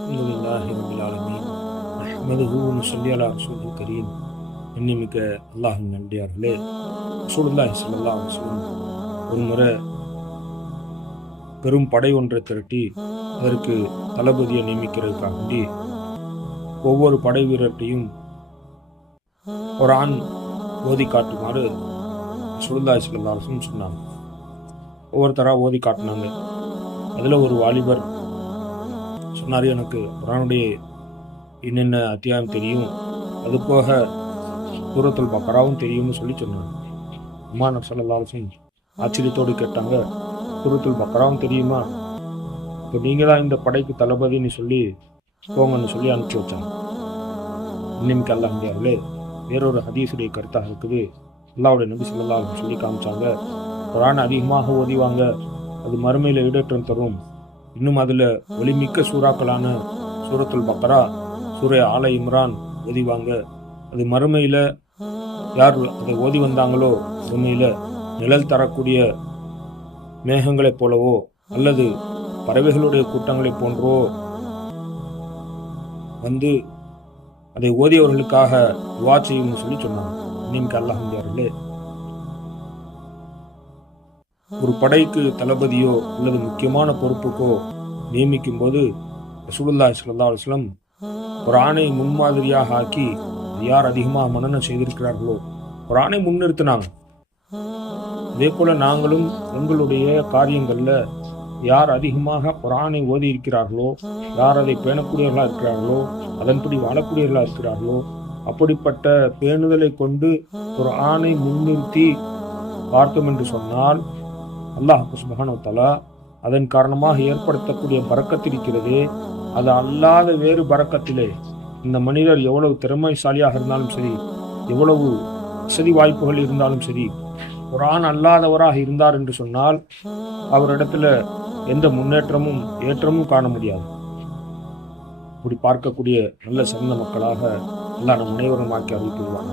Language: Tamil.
அல்ஹம்துலில்லாஹி ரப்பில் ஆலமீன் நஹ்மதுஹு வ நுஸல்லி அலா ரசூலில் கரீம். எண்ணிமிக்க அல்லாஹ்வின் நல்லடியார்களே, ரசூலுல்லாஹி ஸல்லல்லாஹு அலைஹி வஸல்லம் ஒரு முறை பெரும் படை ஒன்றை திரட்டி அதற்கு தளபதியை நியமிக்கிறதுக்காண்டி ஒவ்வொரு படை வீரர்கிட்டையும் குர்ஆன் ஓதி காட்டுமாறு ரசூலுல்லாஹி ஸல்லல்லாஹு அலைஹி வஸல்லம் சொன்னாங்க. ஒவ்வொருத்தராக ஓதி காட்டினாங்க. அதில் ஒரு வாலிபர் சொன்னார், எனக்கு குர்ஆனுடைய என்னென்ன அத்தியாயம் தெரியும், அது போக சூரத்துல் பக்ராவும் தெரியும்னு சொல்லி சொன்னாங்க. நபி ஸல்லல்லாஹு அலைஹி வஸல்லம் ஆச்சரியத்தோடு கேட்டாங்க, சூரத்துல் பக்ராவும் தெரியுமா? இப்போ நீங்கள் தான் இந்த படைக்கு தளபதின்னு சொல்லி போங்கன்னு சொல்லி அனுப்பிச்சி வச்சாங்க. இன்னைக்கு அல்லாஹ்விலே வேறொரு ஹதீஸுடைய கருத்தாக இருக்குது. அல்லாஹ்வுடைய நபி ஸல்லல்லாஹு அலைஹி வஸல்லம் சொல்லி காமிச்சாங்க, குர்ஆன் அதிகமாக ஓதிவாங்க, அது மறுமையில் ஈடேற்றம் தரும். இன்னும் அதில் ஒளிமிக்க சூறாக்களான சூரத்துல் பக்ரா, சூரே ஆல இம்ரான் ஓதிவாங்க. அது மறுமையில் யார் அதை ஓதி வந்தாங்களோ மறுமையில் நிழல் தரக்கூடிய மேகங்களைப் போலவோ அல்லது பறவைகளுடைய கூட்டங்களைப் போன்றோ வந்து அதை ஓதியவர்களுக்காக துஆ செய்யும்னு சொல்லி சொன்னாங்க. இன்னைக்கு அல்லாஹ்விலே ஒரு படைக்கு தளபதியோ அல்லது முக்கியமான பொறுப்புக்கோ நியமிக்கும் போது ரசூலுல்லாஹி ஸல்லல்லாஹு அலைஹி வஸல்லம் குர்ஆனை முன்மாதிரியாக ஆக்கி யார் அதிகமாக மனனம் செய்திருக்கிறார்களோ குர்ஆனை முன்னிறுத்தினாங்க. அதே போல நாங்களும் எங்களுடைய காரியங்களில் யார் அதிகமாக குர்ஆனை ஓதி இருக்கிறார்களோ, யார் அதை பேணக்கூடியவர்களாக இருக்கிறார்களோ, அதன்படி வாழக்கூடியவர்களாக இருக்கிறார்களோ, அப்படிப்பட்ட பேணுதலை கொண்டு குர்ஆனை முன்னிறுத்தி பார்த்தோம் என்று சொன்னால் அல்லாஹ் சுப்ஹானஹு வ தஆலா அதன் காரணமாக ஏற்படுத்தக்கூடிய பரக்கத் இருக்கிறதே, அது அல்லாத வேறு பரக்கத்திலே இந்த மனிதர் எவ்வளவு திறமைசாலியாக இருந்தாலும் சரி, எவ்வளவு வசதி வாய்ப்புகள் இருந்தாலும் சரி, குர்ஆன் அல்லாதவராக இருந்தார் என்று சொன்னால் அவரிடத்துல எந்த முன்னேற்றமும் ஏற்றமும் காண முடியாது. இப்படி பார்க்கக்கூடிய நல்ல சிறந்த மக்களாக அல்லாஹ் நம் அனைவரும் ஆக்கி அருள் புரிவானாக.